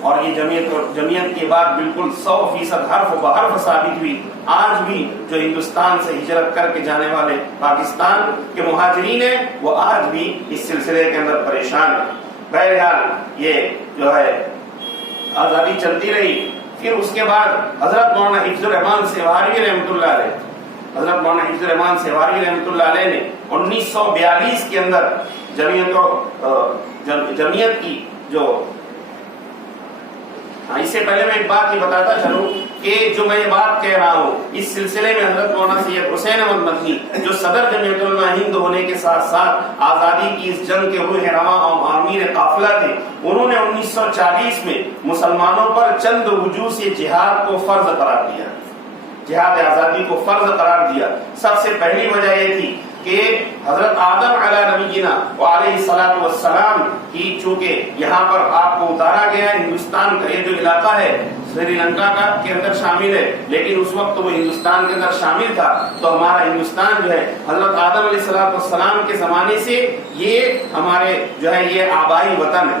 اور یہ جمعیت کی بات بالکل 100% حرف بحرف ثابت ہوئی۔ آج بھی جو ہندوستان سے ہجرت کر کے جانے والے پاکستان کے مہاجرین ہیں وہ آج بھی اس سلسلے کے اندر پریشان ہیں۔ بہرحال یہ جو ہے آزادی چلتی رہی۔ پھر اس کے بعد حضرت مولانا حفظ الرحمان سیواروی رحمۃ اللہ علیہ نے 1942 کے اندر جمعیت کی جو اس سے پہلے میں ایک بات یہ بتاتا چلوں کہ جو میں یہ بات کہہ رہا ہوں اس سلسلے میں حضرت مولانا سید حسین احمد مدنی جو صدر جمعیت علماء ہند ہونے کے ساتھ ساتھ آزادی کی اس جنگ کے روح رواں اور امیر قافلہ تھے، انہوں نے 1940 میں مسلمانوں پر چند وجوہ سے جہاد کو فرض قرار دیا، جہاد آزادی کو فرض قرار دیا۔ سب سے پہلی وجہ یہ تھی کہ حضرت آدم علیہ نبینا وعلیہ الصلوۃ والسلام کی چونکہ یہاں پر آپ کو اتارا گیا ہے، ہندوستان کا یہ جو علاقہ ہے سری لنکا کا کے اندر شامل ہے، لیکن اس وقت وہ ہندوستان کے اندر شامل تھا، تو ہمارا ہندوستان جو ہے حضرت آدم علیہ الصلوۃ والسلام کے زمانے سے یہ ہمارے جو ہے یہ آبائی وطن ہے۔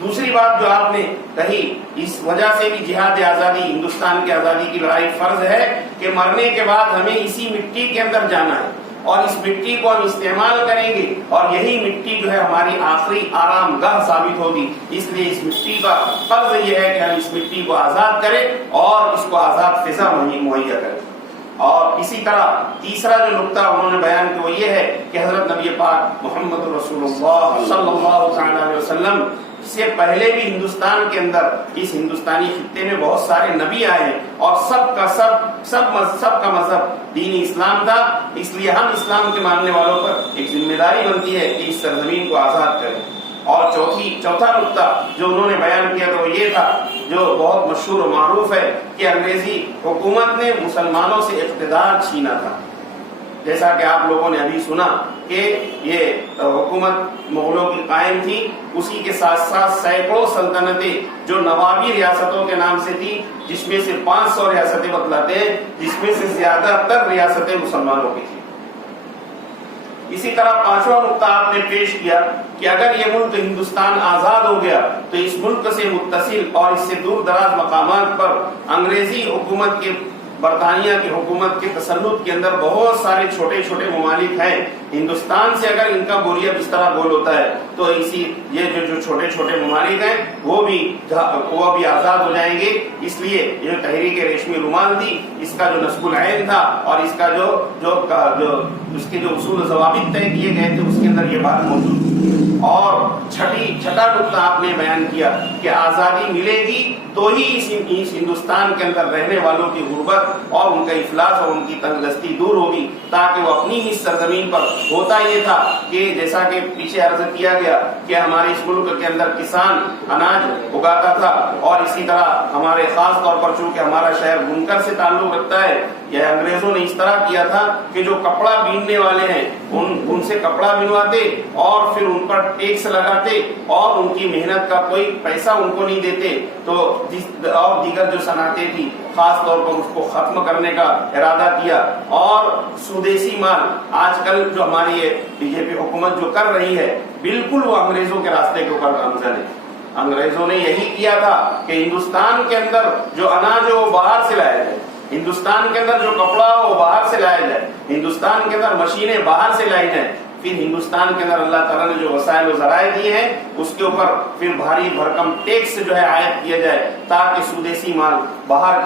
دوسری بات جو آپ نے کہی اس وجہ سے بھی جہاد آزادی ہندوستان کی آزادی کی لڑائی فرض ہے کہ مرنے کے بعد ہمیں اسی مٹی کے اندر جانا ہے اور اس مٹی کو ہم استعمال کریں گے اور یہی مٹی جو ہے ہماری آخری آرام گاہ ثابت ہوگی۔ اس لیے اس مٹی کا فرض یہ ہے کہ ہم اس مٹی کو آزاد کریں اور اس کو آزاد فضا مہیا کریں۔ اور اسی طرح تیسرا جو نقطہ انہوں نے بیان کیا وہ یہ ہے کہ حضرت نبی پاک محمد رسول اللہ صلی اللہ علیہ وسلم سے پہلے بھی ہندوستان کے اندر اس ہندوستانی خطے میں بہت سارے نبی آئے ہیں اور سب کا مذہب دین اسلام تھا، اس لیے ہم اسلام کے ماننے والوں پر ایک ذمہ داری بنتی ہے کہ اس سرزمین کو آزاد کریں۔ اور چوتھا نقطہ جو انہوں نے بیان کیا تو وہ یہ تھا جو بہت مشہور و معروف ہے کہ انگریزی حکومت نے مسلمانوں سے اقتدار چھینا تھا۔ جیسا کہ آپ لوگوں نے ابھی سنا کہ کہ یہ حکومت مغلوں کی قائم تھی، اسی کے ساتھ ساتھ سینکڑوں سلطنتیں جو نوابی ریاستوں کے نام سے تھی، جس میں سے 500 ریاستیں بتلاتے ہیں، جس میں سے زیادہ تر ریاستیں مسلمانوں کی تھیں۔ اسی طرح پانچواں نقطہ آپ نے پیش کیا کہ اگر یہ ملک ہندوستان آزاد ہو گیا تو اس ملک سے متصل اور اس سے دور دراز مقامات پر انگریزی حکومت کے، برطانیہ کی حکومت کے تسلط کے اندر بہت سارے چھوٹے چھوٹے ممالک ہیں۔ ہندوستان سے اگر ان کا بوریا بستر گول ہوتا ہے تو اسی یہ جو چھوٹے چھوٹے ممالک ہیں وہ بھی آزاد ہو جائیں گے۔ اس لیے یہ تحریک ریشمی رومال تھی، اس کا جو نصب العین تھا اور اس کا جو اس کے جو اصول و ضوابط طے کیے گئے تھے اس کے اندر یہ بات موجود تھی۔ اور چھٹا نقطہ آپ نے بیان کیا کہ آزادی ملے گی تو ہی اس ہندوستان کے اندر رہنے والوں کی غربت اور ان کا افلاس اور ان کی تنگ دستی دور ہوگی، تاکہ وہ اپنی ہی سرزمین پر، ہوتا یہ تھا کہ جیسا کہ پیچھے عرض کیا گیا کہ ہمارے اس ملک کے اندر کسان اناج اگاتا تھا، اور اسی طرح ہمارے خاص طور پر چونکہ ہمارا شہر بنکر سے تعلق رکھتا ہے، یہ انگریزوں نے اس طرح کیا تھا کہ جو کپڑا بیننے والے ہیں ان سے کپڑا بنواتے اور پھر ان پر ٹیکس لگاتے اور ان کی محنت کا کوئی پیسہ ان کو نہیں دیتے، تو اور دیگر جو صنعتیں تھی خاص طور پر اس کو ختم کرنے کا ارادہ کیا۔ اور سودیسی مال آج کل جو ہماری یہ بی جے پی حکومت جو کر رہی ہے، بالکل وہ انگریزوں کے راستے کے اوپر گامزن ہے۔ انگریزوں نے یہی کیا تھا کہ ہندوستان کے اندر جو اناج ہے وہ باہر سے لایا جائے، ہندوستان کے اندر جو کپڑا ہو وہ باہر سے لایا جائے، ہندوستان کے اندر مشینیں باہر سے لائی جائیں، پھر ہندوستان کے اندر اللہ تعالیٰ نے جو وسائل و ذرائع دیے ہیں اس کے اوپر پھر بھاری بھرکم ٹیکس جو ہے عائد کیا جائے، تاکہ سودیسی مال باہر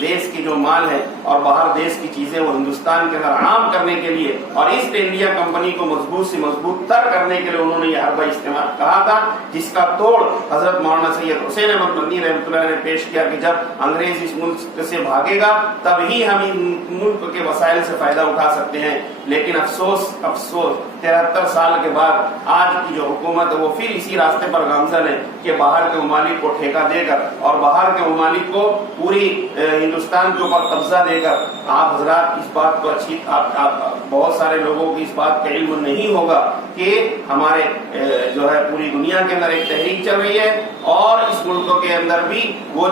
دیش کی جو مال ہے اور باہر دیش کی چیزیں وہ ہندوستان کے اندر عام کرنے کے لیے اور ایسٹ انڈیا کمپنی کو مضبوط سے مضبوط تر کرنے کے لیے انہوں نے یہ حربہ استعمال کہا تھا، جس کا توڑ حضرت مولانا سید حسین احمد مدنی رحمۃ اللہ نے پیش کیا کہ جب انگریز اس ملک سے بھاگے گا تب ہی ہم ان ملک کے وسائل سے فائدہ اٹھا سکتے ہیں۔ لیکن افسوس 73 سال کے بعد آج کی جو حکومت ہے وہ پھر اسی راستے پر گامزن ہے کہ باہر کے ممالک کو ٹھیکہ دے کر اور باہر کے ممالک کو پوری ہندوستان کے اوپر قبضہ دے کر، آپ حضرات اس بات کو بہت سارے لوگوں کو اس بات کا علم نہیں ہوگا کہ ہمارے جو ہے پوری دنیا کے اندر ایک تحریک چل رہی ہے اور اس ملک کے اندر بھی وہ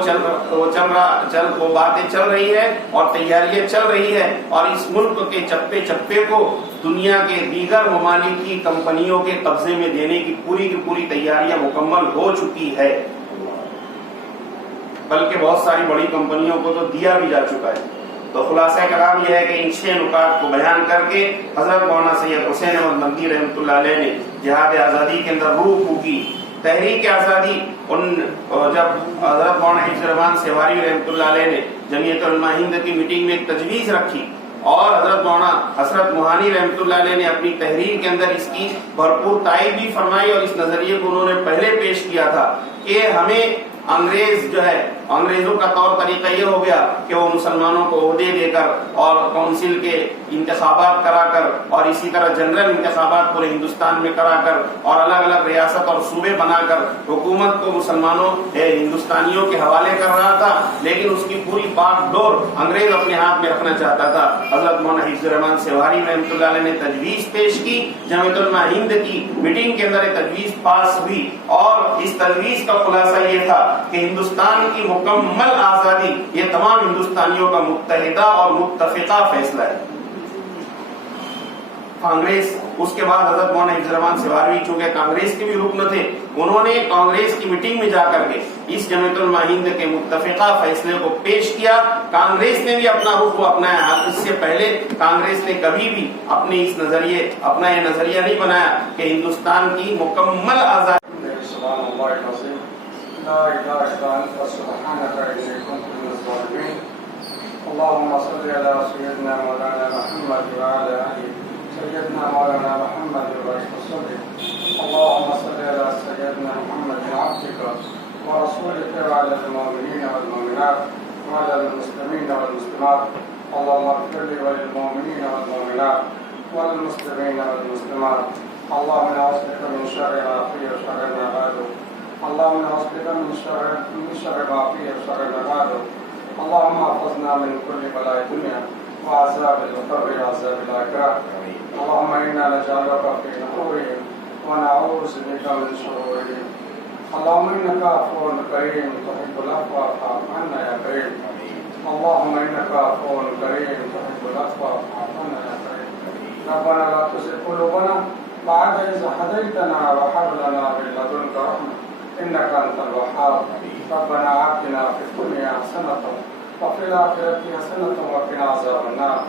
باتیں چل رہی ہے اور تیاریاں چل رہی ہے، اور اس ملک کے چپے چپے کو دنیا کے دیگر ممالک کی کمپنیوں کے قبضے میں دینے کی پوری تیاریاں مکمل ہو چکی ہے، بلکہ بہت ساری بڑی کمپنیوں کو تو دیا بھی جا چکا ہے۔ تو خلاصہ کلام یہ ہے کہ ان 6 نکات کو بیان کر کے حضرت مولانا سید حسین احمد مدنی رحمۃ اللہ علیہ نے جہاد آزادی کے اندر روح پھونکی۔ تحریک آزادی جب حضرت مولانا حفظ الرحمان سیواری رحمۃ اللہ علیہ نے جمعیت علماء ہند کی میٹنگ میں ایک تجویز رکھی اور حضرت مولانا حسرت موہانی رحمۃ اللہ علیہ نے اپنی تحریر کے اندر اس کی بھرپور تائید بھی فرمائی، اور اس نظریے کو انہوں نے پہلے پیش کیا تھا کہ ہمیں انگریز جو ہے، انگریزوں کا طور طریقہ یہ ہو گیا کہ وہ مسلمانوں کو عہدے دے کر اور کونسل کے انتخابات کرا کر اور اسی طرح جنرل انتخابات پورے ہندوستان میں کرا کر اور الگ الگ ریاست اور صوبے بنا کر حکومت کو مسلمانوں ہندوستانیوں کے حوالے کر رہا تھا، لیکن اس کی پوری باغ ڈور انگریز اپنے ہاتھ میں رکھنا چاہتا تھا۔ حضرت مولانا حفظ الرحمان سیواری رحمۃ اللہ علیہ نے تجویز پیش کی، جمعیت علماء ہند کی میٹنگ کے اندر تجویز پاس ہوئی، اور اس تجویز کا خلاصہ یہ تھا کہ ہندوستان کی مکمل آزادی یہ تمام ہندوستانیوں کا متحدہ اور متفقہ فیصلہ ہے۔ کانگریس اس کے بعد حضرت مولانا حفظ الرحمان سیواری چونکہ کانگریس کے بھی رکن تھے، انہوں نے کانگریس کی میٹنگ میں جا کر کے اس جمعیت علماء ہند کے متفقہ فیصلے کو پیش کیا۔ کانگریس نے بھی اپنا رخ اپنایا، اس سے پہلے کانگریس نے کبھی بھی اپنا یہ نظریہ نہیں بنایا کہ ہندوستان کی مکمل آزادی۔ لا إله إلا أنت سبحانك إني كنت من الظالمين اللهم صل على سيدنا مولانا محمد وعلى آل سيدنا مولانا محمد وسلم اللهم صل على سيدنا محمد عبدك ورسولك وعلى المؤمنين والمؤمنات وعلى المسلمين والمسلمات اللهم اغفر لي وللمؤمنين والمؤمنات والمسلمين والمسلمات اللهم نعوذ بك من شر ما في وشر ما بعد اللهم نعوذ بك من شر ما في وشر ما بعد اللهم احفظنا من كل بلاء الدنيا وعذاب القبر وعذاب الآخرة اللهم إنا نجعلك في نحورهم ونعوذ بك من شرورهم. اللهم إنك عفو كريم تحب العفو فاعف عنا يا كريم. اللهم إنك عفو كريم تحب العفو فاعف عنا يا كريم. ربنا لا تزغ قلوبنا بعد إذ هديتنا وهب لنا من لدنك رحمة إنك أنت الوهاب. ربنا آتنا في الدنيا حسنة وفي الآخرة حسنة وقنا عذاب النار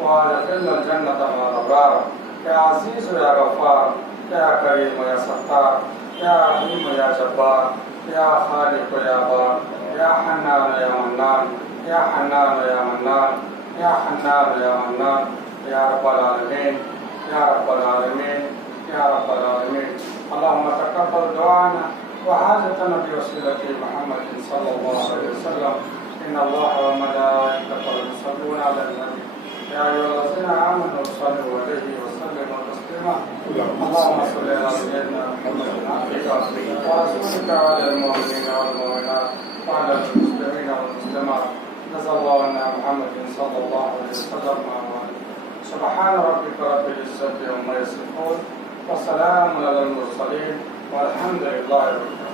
وأدخلنا الجنة مع الأبرار. يا عزيز يا غفار يا كريم يا ستار يا رحيم يا جبار يا خالق يا بار يا حنان يا منان يا حنان يا منان يا حنان يا منان يا رب العالمين يا رب العالمين يا رب العالمين. اللهم تقبل دعانا وحاجتنا بوسيلة محمد صلى الله عليه وسلم. إن الله وملائكته يصلون على النبي يا أيها الذين آمنوا صلوا عليه وسلموا تسليما. اللهم صل على سيدنا محمد عبدك ورسولك وعلى المؤمنين والمؤمنات وعلى المسلمين والمسلمات. جزا الله عنا محمد صلى الله عليه وسلم. سبحان ربك رب العزة عما يصفون وسلام على المرسلين والحمد لله رب العالمين.